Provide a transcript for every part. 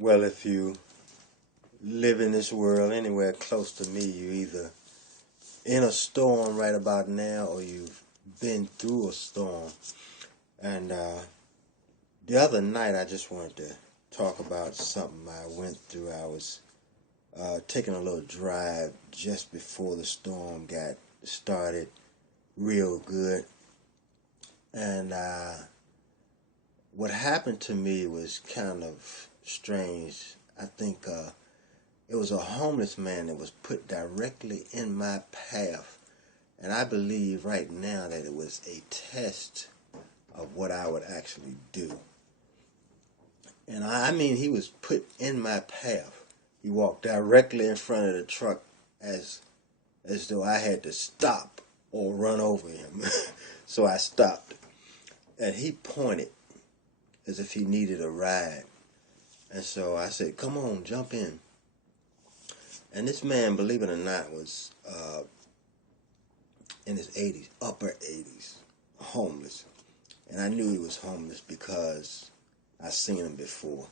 Well, if you live in this world anywhere close to me, you're either in a storm right about now or you've been through a storm. And the other night, I just wanted to talk about something I went through. I was taking a little drive just before the storm got started real good. And what happened to me was kind of strange. I think it was a homeless man that was put directly in my path. And I believe right now that it was a test of what I would actually do. And I mean, he was put in my path. He walked directly in front of the truck as though I had to stop or run over him. So I stopped. And he pointed as if he needed a ride. And so I said, "Come on, jump in." And this man, believe it or not, was in his 80s, upper 80s, homeless. And I knew he was homeless because I seen him before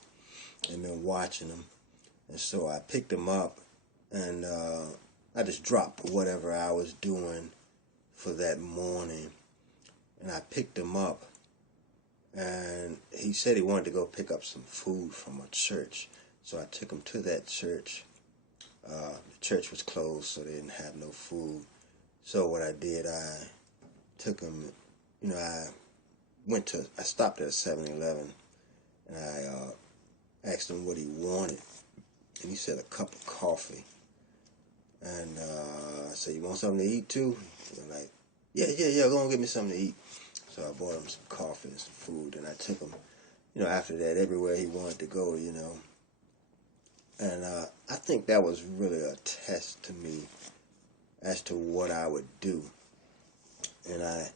and been watching him. And so I picked him up and I just dropped whatever I was doing for that morning. And I picked him up and he said he wanted to go pick up some food from a church. So I took him to that church. The church was closed, so they didn't have no food. So what I did, I took him, I stopped at a 7-Eleven, and I asked him what he wanted. And he said a cup of coffee. And I said, "You want something to eat too?" And like, yeah, go and get me something to eat. So I bought him some coffee and some food, and I took him, after that, everywhere he wanted to go, And I think that was really a test to me as to what I would do. And I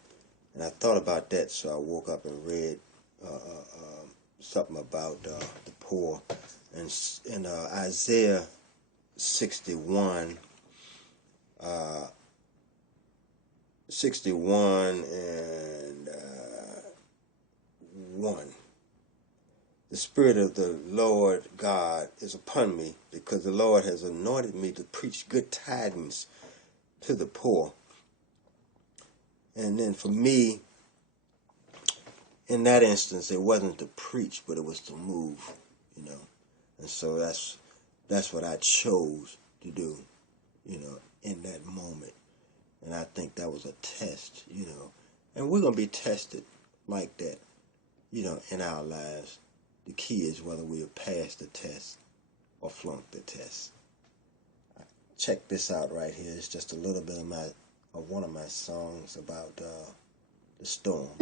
thought about that, so I woke up and read something about the poor. And in Isaiah 61, 61 and 1. "The Spirit of the Lord God is upon me, because the Lord has anointed me to preach good tidings to the poor." And then for me, in that instance, it wasn't to preach, but it was to move, And so that's what I chose to do, in that moment. And I think that was a test, And we're going to be tested like that, in our lives. The key is whether we have passed the test or flunked the test. Check this out right here. It's just a little bit of one of my songs about the storm.